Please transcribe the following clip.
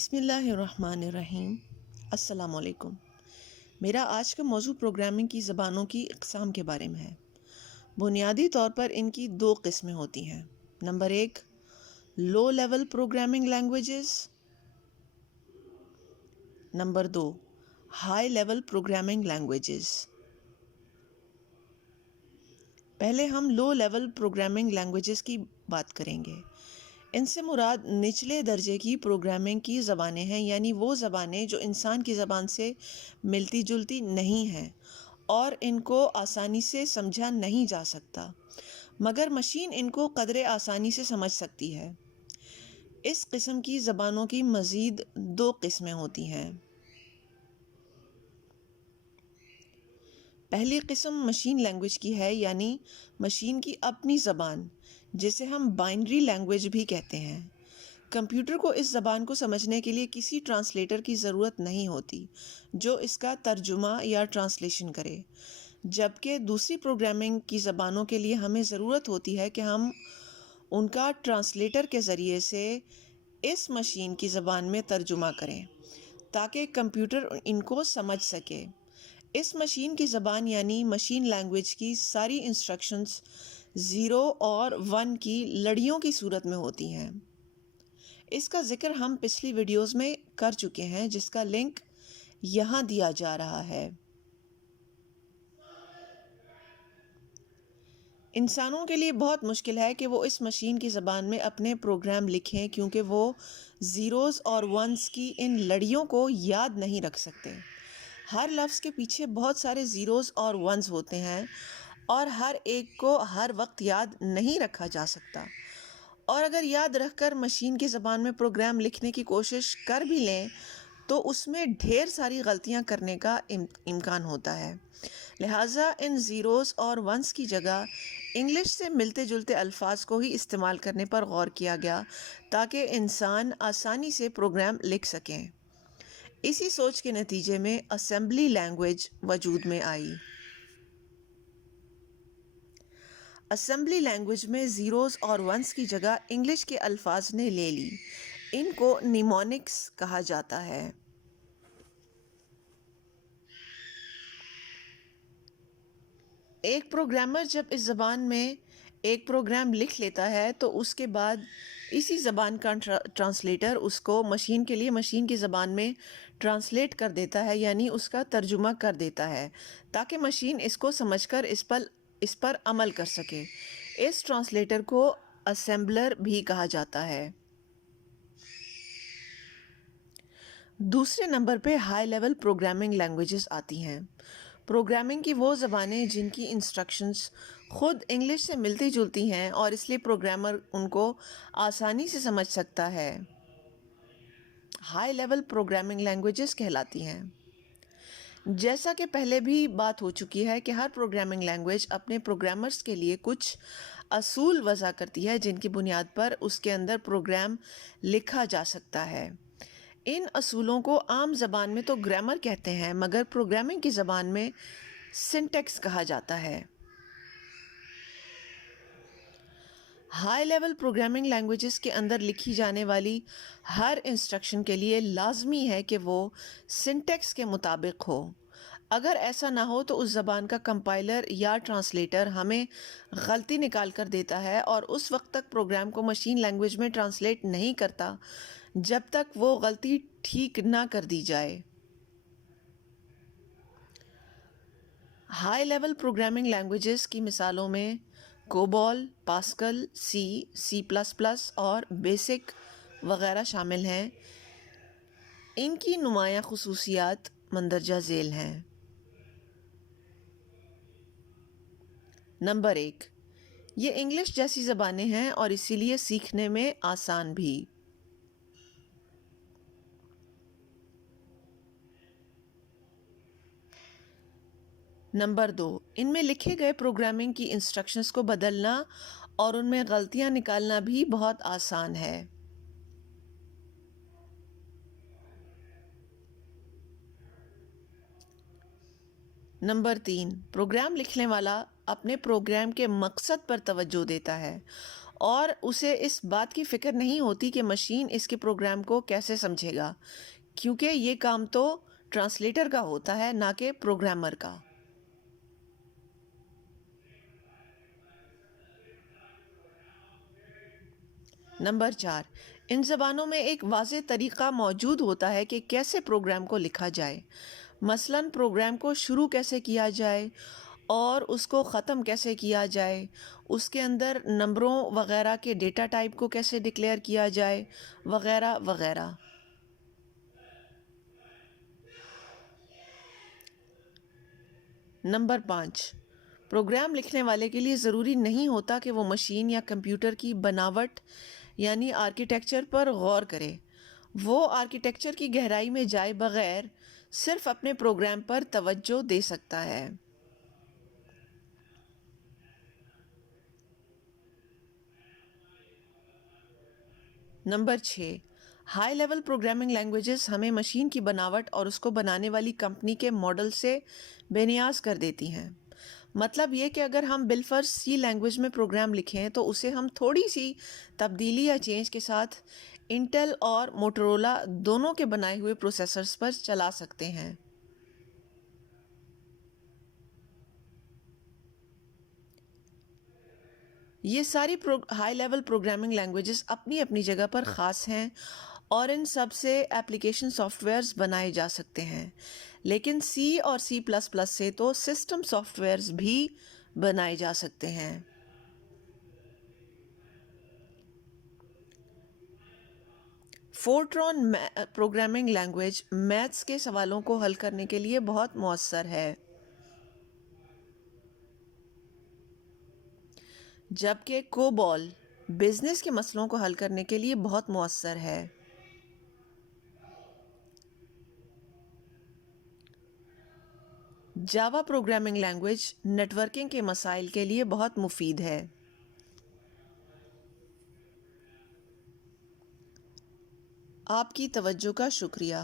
بسم اللہ الرحمن الرحیم۔ السلام علیکم۔ میرا آج کا موضوع پروگرامنگ کی زبانوں کی اقسام کے بارے میں ہے۔ بنیادی طور پر ان کی دو قسمیں ہوتی ہیں۔ Number 1، low level programming languages. Number 2، high level programming languages. پہلے ہم لو لیول پروگرامنگ لینگویجز کی بات کریں گے۔ ان سے مراد نچلے درجے کی پروگرامنگ کی زبانیں ہیں، یعنی وہ زبانیں جو انسان کی زبان سے ملتی جلتی نہیں ہیں اور ان کو آسانی سے سمجھا نہیں جا سکتا، مگر مشین ان کو قدرے آسانی سے سمجھ سکتی ہے۔ اس قسم کی زبانوں کی مزید دو قسمیں ہوتی ہیں۔ پہلی قسم مشین لینگویج کی ہے، یعنی مشین کی اپنی زبان، جسے ہم بائنری لینگویج بھی کہتے ہیں۔ کمپیوٹر کو اس زبان کو سمجھنے کے لیے کسی ٹرانسلیٹر کی ضرورت نہیں ہوتی جو اس کا ترجمہ یا ٹرانسلیشن کرے، جبکہ دوسری پروگرامنگ کی زبانوں کے لیے ہمیں ضرورت ہوتی ہے کہ ہم ان کا ٹرانسلیٹر کے ذریعے سے اس مشین کی زبان میں ترجمہ کریں تاکہ کمپیوٹر ان کو سمجھ سکے۔ اس مشین کی زبان یعنی مشین لینگویج کی ساری انسٹرکشنز 0 اور 1 کی لڑیوں کی صورت میں ہوتی ہیں۔ اس کا ذکر ہم پچھلی ویڈیوز میں کر چکے ہیں، جس کا لنک یہاں دیا جا رہا ہے۔ انسانوں کے لیے بہت مشکل ہے کہ وہ اس مشین کی زبان میں اپنے پروگرام لکھیں، کیونکہ وہ زیروز اور ونز کی ان لڑیوں کو یاد نہیں رکھ سکتے۔ ہر لفظ کے پیچھے بہت سارے زیروز اور ونز ہوتے ہیں اور ہر ایک کو ہر وقت یاد نہیں رکھا جا سکتا، اور اگر یاد رکھ کر مشین کی زبان میں پروگرام لکھنے کی کوشش کر بھی لیں تو اس میں ڈھیر ساری غلطیاں کرنے کا امکان ہوتا ہے۔ لہٰذا ان زیروز اور ونز کی جگہ انگلش سے ملتے جلتے الفاظ کو ہی استعمال کرنے پر غور کیا گیا تاکہ انسان آسانی سے پروگرام لکھ سکیں۔ اسی سوچ کے نتیجے میں اسمبلی لینگویج وجود میں آئی۔ اسمبلی لینگویج میں زیروز اور ونز کی جگہ انگلش کے الفاظ نے لے لی۔ ان کو نیمونکس کہا جاتا ہے۔ ایک پروگرامر جب اس زبان میں ایک پروگرام لکھ لیتا ہے تو اس کے بعد اسی زبان کا ٹرانسلیٹر اس کو مشین کے لیے مشین کی زبان میں ٹرانسلیٹ کر دیتا ہے، یعنی اس کا ترجمہ کر دیتا ہے تاکہ مشین اس کو سمجھ کر اس پر عمل کر سکے۔ اس ٹرانسلیٹر کو اسمبلر بھی کہا جاتا ہے۔ دوسرے نمبر پہ ہائی لیول پروگرامنگ لینگویجز آتی ہیں۔ پروگرامنگ کی وہ زبانیں جن کی انسٹرکشنز خود انگلش سے ملتی جلتی ہیں اور اس لیے پروگرامر ان کو آسانی سے سمجھ سکتا ہے، ہائی لیول پروگرامنگ لینگویجز کہلاتی ہیں۔ جیسا کہ پہلے بھی بات ہو چکی ہے کہ ہر پروگرامنگ لینگویج اپنے پروگرامرز کے لیے کچھ اصول وضع کرتی ہے جن کی بنیاد پر اس کے اندر پروگرام لکھا جا سکتا ہے۔ ان اصولوں کو عام زبان میں تو گرامر کہتے ہیں، مگر پروگرامنگ کی زبان میں سنٹیکس کہا جاتا ہے۔ ہائی لیول پروگرامنگ لینگویجز کے اندر لکھی جانے والی ہر انسٹرکشن کے لیے لازمی ہے کہ وہ سنٹیکس کے مطابق ہو۔ اگر ایسا نہ ہو تو اس زبان کا کمپائلر یا ٹرانسلیٹر ہمیں غلطی نکال کر دیتا ہے اور اس وقت تک پروگرام کو مشین لینگویج میں ٹرانسلیٹ نہیں کرتا جب تک وہ غلطی ٹھیک نہ کر دی جائے۔ ہائی لیول پروگرامنگ لینگویجز کی مثالوں میں COBOL, Pascal, C plus plus اور بیسک وغیرہ شامل ہیں۔ ان کی نمایاں خصوصیات مندرجہ ذیل ہیں۔ نمبر 1، یہ انگلش جیسی زبانیں ہیں اور اسی لیے سیکھنے میں آسان بھی۔ نمبر 2، ان میں لکھے گئے پروگرامنگ کی انسٹرکشنز کو بدلنا اور ان میں غلطیاں نکالنا بھی بہت آسان ہے۔ نمبر 3، پروگرام لکھنے والا اپنے پروگرام کے مقصد پر توجہ دیتا ہے اور اسے اس بات کی فکر نہیں ہوتی کہ مشین اس کے پروگرام کو کیسے سمجھے گا، کیونکہ یہ کام تو ٹرانسلیٹر کا ہوتا ہے نہ کہ پروگرامر کا۔ نمبر 4، ان زبانوں میں ایک واضح طریقہ موجود ہوتا ہے کہ کیسے پروگرام کو لکھا جائے، مثلاً پروگرام کو شروع کیسے کیا جائے اور اس کو ختم کیسے کیا جائے، اس کے اندر نمبروں وغیرہ کے ڈیٹا ٹائپ کو کیسے ڈکلیئر کیا جائے، وغیرہ وغیرہ۔ نمبر 5، پروگرام لکھنے والے کے لیے ضروری نہیں ہوتا کہ وہ مشین یا کمپیوٹر کی بناوٹ یعنی آرکیٹیکچر پر غور کرے، وہ آرکیٹیکچر کی گہرائی میں جائے بغیر صرف اپنے پروگرام پر توجہ دے سکتا ہے۔ Number 6، high level programming languages ہمیں مشین کی بناوٹ اور اس کو بنانے والی کمپنی کے ماڈل سے بے نیاز کر دیتی ہیں۔ مطلب یہ کہ اگر ہم بالفرض سی لینگویج میں پروگرام لکھیں تو اسے ہم تھوڑی سی تبدیلی یا چینج کے ساتھ انٹیل اور موٹورولا دونوں کے بنائے ہوئے پروسیسرز پر چلا سکتے ہیں۔ یہ ساری ہائی لیول پروگرامنگ لینگویجز اپنی اپنی جگہ پر خاص ہیں اور ان سب سے ایپلیکیشن سافٹ ویئرز بنائے جا سکتے ہیں، لیکن سی اور سی پلس پلس سے تو سسٹم سافٹ ویئرز بھی بنائے جا سکتے ہیں۔ فورٹران پروگرامنگ لینگویج میتھس کے سوالوں کو حل کرنے کے لیے بہت مؤثر ہے، جبکہ کوبال بزنس کے مسئلوں کو حل کرنے کے لیے بہت مؤثر ہے۔ Java programming language networking کے مسائل کے لیے بہت مفید ہے۔ آپ کی توجہ کا شکریہ۔